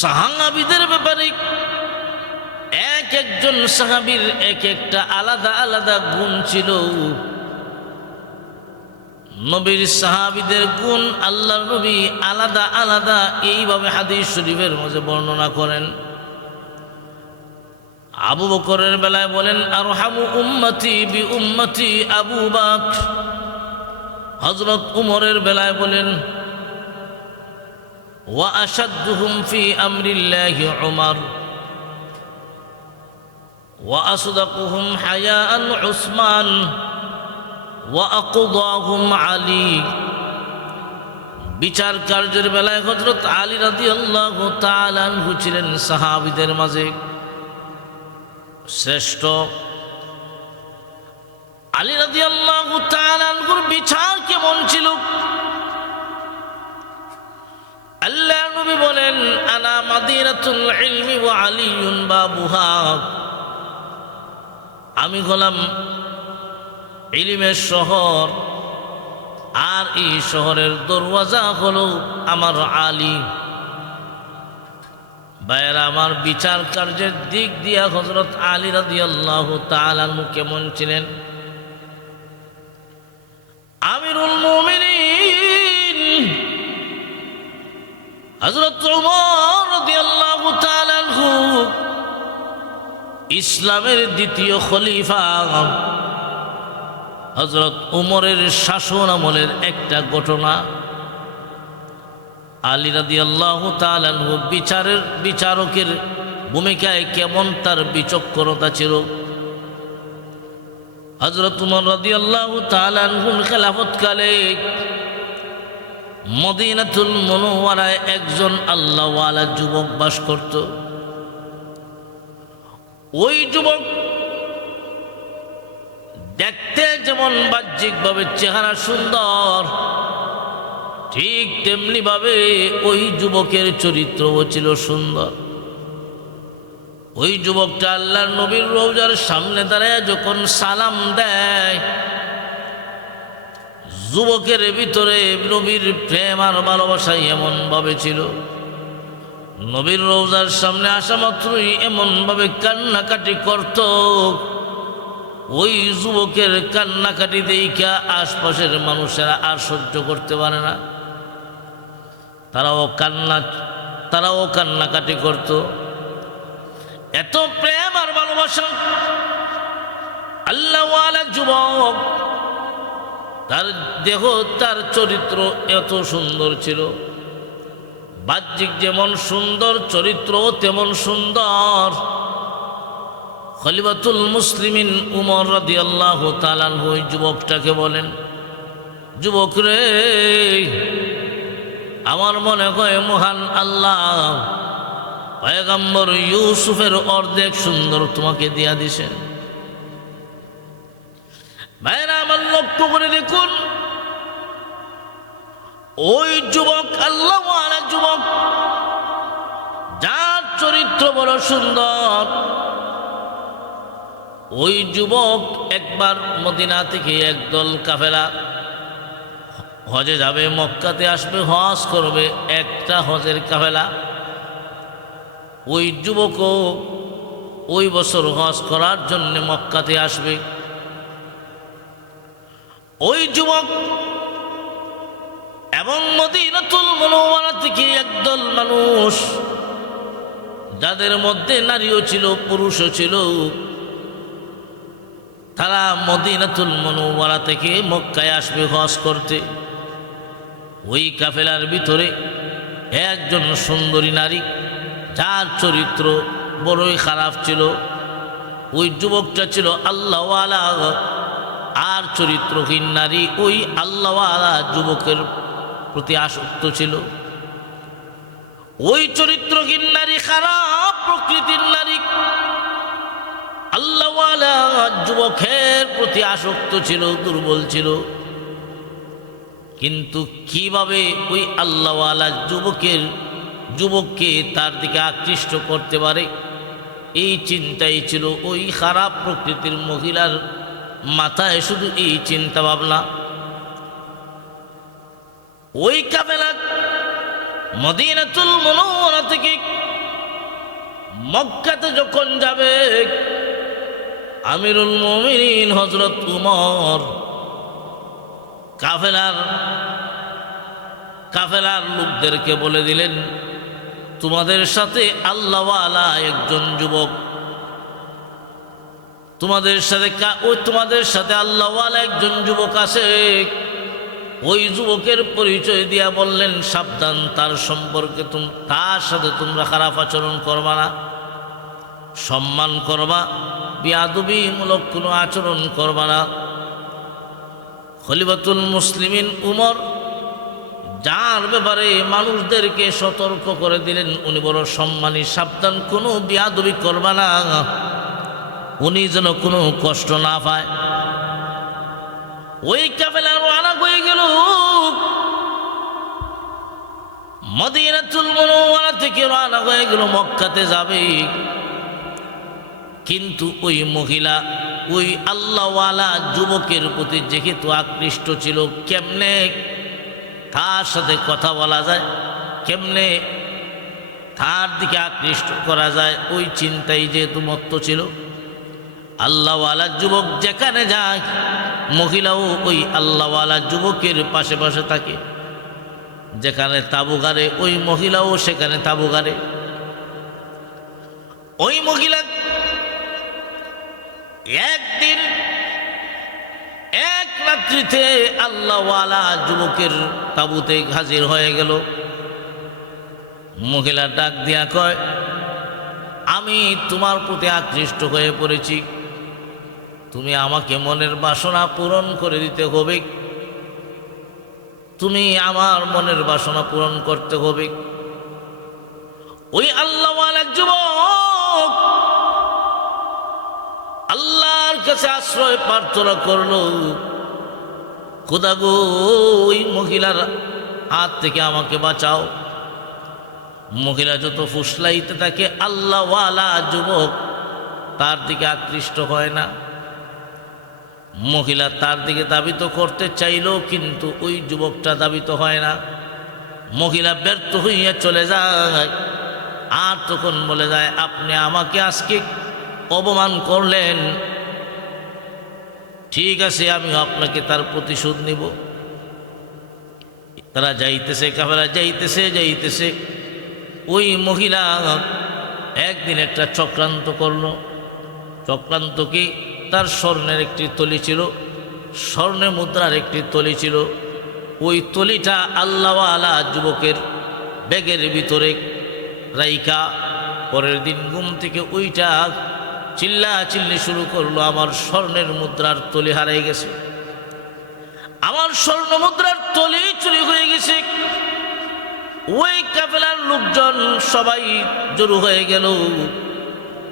সাহাবিদের ব্যাপারে এক একজন সাহাবির এক একটা আলাদা আলাদা গুণ ছিল নবীর সাহাবিদের গুণ আল্লাহ নবী আলাদা আলাদা এইভাবে হাদিস শরীফের মধ্যে বর্ণনা করেন আবু বকরের বেলায় বলেন আর হাবু উম্মতি বি উম্মতি আবু বাক হজরত উমরের বেলায় বলেন وأشدهم في أمر الله عمر وأصدقهم حياء عثمان وأقضاهم علي বিচার কার্যের বেলায় হজরত আলী রাজি আল্লাহ তালানহু ছিলেন সাহাবিদের মাঝে শ্রেষ্ঠ আলী রাজি আল্লাহ তালানহুর বিচার কেমন ছিল বলেন আমি গলাম ইলিমের শহর আর এই শহরের দরওয়াজা হল আমার আলী বাইর আমার বিচার কার্যের দিক দিয়া হজরত আলী রাদিয়াল্লাহু তাআলা কেমন ছিলেন হজরত ইসলামের দ্বিতীয় খলিফা হজরত উমরের শাসন আমলের একটা ঘটনা আলী রাদি আল্লাহ তালু বিচারের বিচারকের ভূমিকায় কেমন তার বিচক্ষণতা ছিল হজরত উমর রাদি আল্লাহ তালুন খেলাফতকালে মদিনাতুল মনোয়ারায় একজন আল্লাহওয়ালা যুবক বাস করত ওই যুবক দেখতে যেমন বাহ্যিকভাবে চেহারা সুন্দর ঠিক তেমনিভাবে ওই যুবকের চরিত্রও ছিল সুন্দর ওই যুবকটা আল্লাহর নবীর রৌজার সামনে দাঁড়ায় যখন সালাম দেয় যুবকের ভিতরে নবীর প্রেম আর ভালোবাসাই এমনভাবে ছিল নবীর রোজার সামনে আসা মাত্রই এমনভাবে কান্নাকাটি করত ওই যুবকের কান্নাকাটি দেখা আশপাশের মানুষেরা আর সহ্য করতে পারে না তারাও কান্না তারাও কান্নাকাটি করত এত প্রেম আর ভালোবাসা আল্লাহ যুবক তার দেহ তার চরিত্র এত সুন্দর ছিল বাহ্যিক যেমন সুন্দর চরিত্র তেমন সুন্দর খলিবাতুল মুসলিমিন উমর রাদি আল্লাহ ওই যুবকটাকে বলেন যুবক রে আমার মনে হয় মহান আল্লাহ পয়গাম্বর ইউসুফের অর্ধেক সুন্দর তোমাকে দিয়া দিছেন ভাইরা লক্ষ্য করে দেখুন ওই যুবক আল্লাহ যুবক যার চরিত্র বড় সুন্দর ওই যুবক একবার মদিনা থেকে একদল কাফেরা হজে যাবে মক্কাতে আসবে হজ করবে একটা হজের কাফেলা ওই যুবকও ওই বছর হজ করার জন্য মক্কাতে আসবে ওই যুবক এবং মদিনাতুল মনোমারা থেকে একদল মানুষ যাদের মধ্যে নারীও ছিল পুরুষও ছিল তারা মদিনাতুল মনোমারা থেকে মক্কায় আসবে হস করতে ওই কাফেলার ভিতরে একজন সুন্দরী নারী যার চরিত্র বড়ই খারাপ ছিল ওই যুবকটা ছিল আল্লাহওয়ালা আর চরিত্রহীন নারী ওই আল্লাহওয়ালা যুবকের প্রতি আসক্ত ছিল ওই চরিত্রহীন নারী খারাপ প্রকৃতির নারী আল্লাহওয়ালা যুবকের প্রতি আসক্ত ছিল দুর্বল ছিল কিন্তু কিভাবে ওই আল্লাহওয়ালা যুবকের যুবককে তার দিকে আকৃষ্ট করতে পারে এই চিন্তাই ছিল ওই খারাপ প্রকৃতির মহিলার মাথায় শুধু এই চিন্তা ভাবনা ওই কাবেলা মদিনাতুল মনোহরা থেকে মক্কাতে যখন যাবে আমিরুল মমিন হজরত উমর কাফেলার কাফেলার লোকদেরকে বলে দিলেন তোমাদের সাথে আল্লাহওয়ালা একজন যুবক তোমাদের সাথে ওই তোমাদের সাথে আল্লাহওয়াল একজন যুবক আছে ওই যুবকের পরিচয় দিয়া বললেন সাবধান তার সম্পর্কে তুম তার সাথে তোমরা খারাপ আচরণ করবা না সম্মান করবা বিয়াদবিমূলক কোনো আচরণ করবা না খলিবাতুল মুসলিমিন উমর যার ব্যাপারে মানুষদেরকে সতর্ক করে দিলেন উনি বড় সম্মানী সাবধান কোনো বিয়াদবি করবা না উনি যেন কোনো কষ্ট না পায় ওই কাফেলা রানা হয়ে গেল মদিনাতুল মনোয়ারা থেকে রানা হয়ে গেল মক্কাতে যাবে কিন্তু ওই মহিলা ওই আল্লাহওয়ালা যুবকের প্রতি যেহেতু আকৃষ্ট ছিল কেমনে তার সাথে কথা বলা যায় কেমনে তার দিকে আকৃষ্ট করা যায় ওই চিন্তাই যেহেতু মত্ত ছিল আল্লাহওয়ালা যুবক যেখানে যায় মহিলাও ওই আল্লাহওয়ালা যুবকের পাশে পাশে থাকে যেখানে তাবু গারে ওই মহিলাও সেখানে তাবু গারে ওই মহিলা একদিন এক রাত্রিতে আল্লাহওয়ালা যুবকের তাবুতে হাজির হয়ে গেল মহিলা ডাক দিয়া কয় আমি তোমার প্রতি আকৃষ্ট হয়ে পড়েছি তুমি আমাকে মনের বাসনা পূরণ করে দিতে হবে তুমি আমার মনের বাসনা পূরণ করতে হবে ওই আল্লাহ যুবক আল্লাহর কাছে আশ্রয় প্রার্থনা করল কোদাগো ওই মহিলার হাত থেকে আমাকে বাঁচাও মহিলা যত ফুসলাইতে থাকে আল্লাহওয়ালা যুবক তার দিকে আকৃষ্ট হয় না মহিলা তার দিকে দাবিত করতে চাইলেও কিন্তু ওই যুবকটা দাবিত হয় না মহিলা ব্যর্থ হইয়া চলে যায় আর তখন বলে যায় আপনি আমাকে আজকে অপমান করলেন ঠিক আছে আমি আপনাকে তার প্রতিশোধ নিব তারা যাইতেছে কাফেরা যাইতেছে যাইতেছে ওই মহিলা একদিন একটা চক্রান্ত করল চক্রান্ত কি তার স্বর্ণের একটি তলি ছিল স্বর্ণে মুদ্রার একটি তলি ছিল ওই তলিটা আল্লাহওয়ালা যুবকের ব্যাগের ভিতরে রাইকা পরের দিন ঘুম থেকে ওইটা চিল্লা চিল্লি শুরু করলো আমার স্বর্ণের মুদ্রার তলি হারাই গেছে আমার স্বর্ণ মুদ্রার তলি চুরি হয়ে গেছে ওই কাফেলার লোকজন সবাই জড়ো হয়ে গেল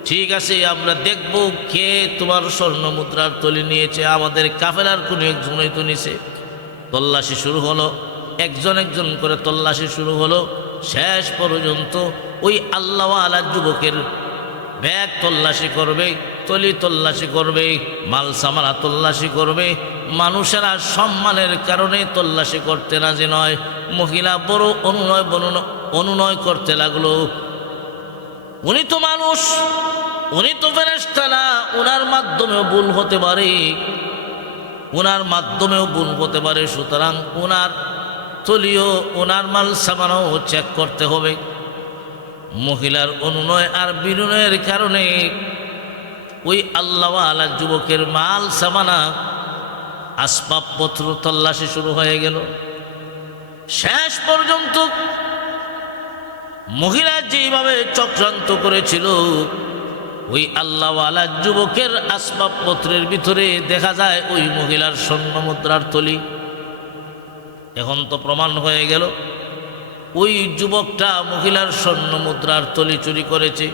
ঠিক আছে আমরা দেখব কে তোমার স্বর্ণ মুদ্রার তলি নিয়েছে আমাদের কাফেলার কোনো একজনই তো নিছে তল্লাশি শুরু হলো একজন একজন করে তল্লাশি শুরু হলো শেষ পর্যন্ত ওই আল্লাহ আলার যুবকের ব্যাগ তল্লাশি করবে তলি তল্লাশি করবে মাল সামারা তল্লাশি করবে মানুষেরা সম্মানের কারণে তল্লাশি করতে রাজি নয় মহিলা বড় অনুনয় বনুন অনুনয় করতে লাগলো উনি তো মানুষ উনি তো ফেরেস্তা না ওনার মাধ্যমেও ভুল হতে পারে ওনার মাধ্যমেও ভুল হতে পারে সুতরাং ওনার তলিও ওনার মাল সামানাও চেক করতে হবে মহিলার অনুনয় আর বিনয়ের কারণে ওই আল্লাহওয়ালা যুবকের মাল সামানা আসবাবপত্র তল্লাশি শুরু হয়ে গেল শেষ পর্যন্ত মহিলা যেইভাবে চক্রান্ত করেছিল ওই আল্লাহওয়ালা যুবকের আসবাবপত্রের ভিতরে দেখা যায় ওই মহিলার স্বর্ণ মুদ্রার তলি এখন তো প্রমাণ হয়ে গেল ওই যুবকটা মহিলার স্বর্ণ মুদ্রার তলি চুরি করেছে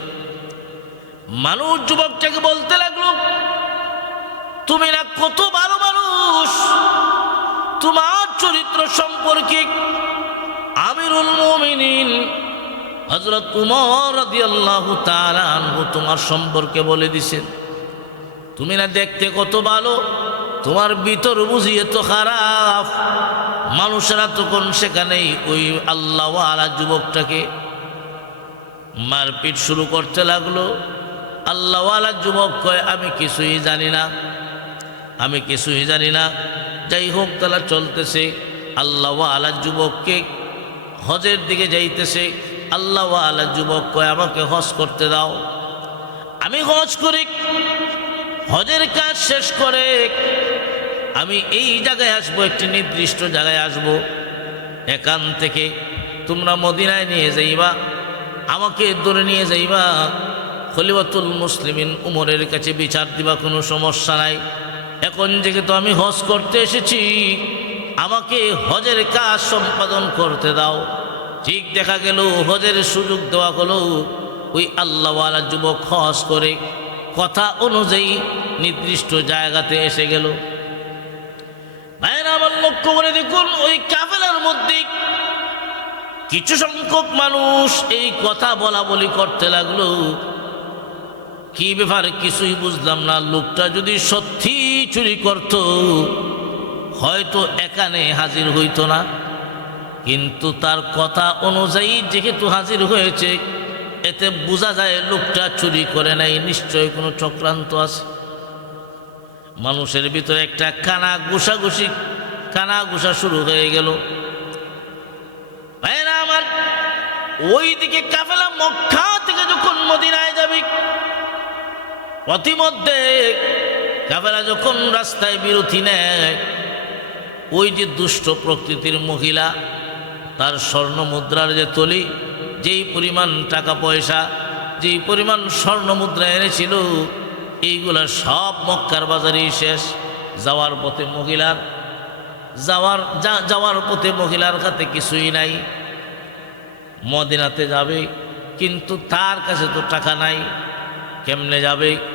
মানুষ যুবকটাকে বলতে লাগলো তুমি না কত ভালো মানুষ তোমার চরিত্র সম্পর্কে আমিরুল মোমিনিন হজরত উমর তোমার সম্পর্কে বলে দিছেন তুমি না দেখতে কত ভালো তোমার ভিতর বুঝিয়ে তো খারাপ মানুষেরা তখন সেখানেই ওই আল্লাহ আলা যুবকটাকে মারপিট শুরু করতে লাগলো আল্লাহ আলা যুবক কয় আমি কিছুই জানি না আমি কিছুই জানি না যাই হোক তারা চলতেছে আল্লাহ আলা যুবককে হজের দিকে যাইতেছে আল্লাহ আল্লাহ যুবক কয় আমাকে হজ করতে দাও আমি হজ করি হজের কাজ শেষ করে আমি এই জায়গায় আসব একটি নির্দিষ্ট জায়গায় আসব এখান থেকে তোমরা মদিনায় নিয়ে যাইবা আমাকে দূরে নিয়ে যাইবা খলিবাতুল মুসলিমিন উমরের কাছে বিচার দিবা কোনো সমস্যা নাই এখন যেহেতু আমি হজ করতে এসেছি আমাকে হজের কাজ সম্পাদন করতে দাও ঠিক দেখা গেল হজের সুযোগ দেওয়া হলো ওই আল্লাহওয়ালা যুবক হজ করে কথা অনুযায়ী নির্দিষ্ট জায়গাতে এসে গেল ভাইয়েরা আমার লক্ষ্য করে দেখুন ওই কাফেলার মধ্যে কিছু সংখ্যক মানুষ এই কথা বলা বলি করতে লাগলো কি ব্যাপার কিছুই বুঝলাম না লোকটা যদি সত্যি চুরি করত হয়তো এখানে হাজির হইতো না কিন্তু তার কথা অনুযায়ী যেহেতু হাজির হয়েছে এতে বোঝা যায় লোকটা চুরি করে নাই নিশ্চয় কোনো চক্রান্ত আছে মানুষের ভিতরে একটা কানা ঘুষাঘুষি কানা ঘুষা শুরু হয়ে গেল ভাইরা আমার ওই দিকে কাফেলা মক্কা থেকে যখন মদিনায় যাবি অতিমধ্যে কাফেলা যখন রাস্তায় বিরতি নেয় ওই যে দুষ্ট প্রকৃতির মহিলা তার স্বর্ণ মুদ্রার যে তলি যেই পরিমাণ টাকা পয়সা যেই পরিমাণ স্বর্ণ মুদ্রা এনেছিল এইগুলা সব মক্কার বাজারেই শেষ যাওয়ার পথে মহিলার যাওয়ার যা যাওয়ার পথে মহিলার কাছে কিছুই নাই মদিনাতে যাবে কিন্তু তার কাছে তো টাকা নাই কেমনে যাবে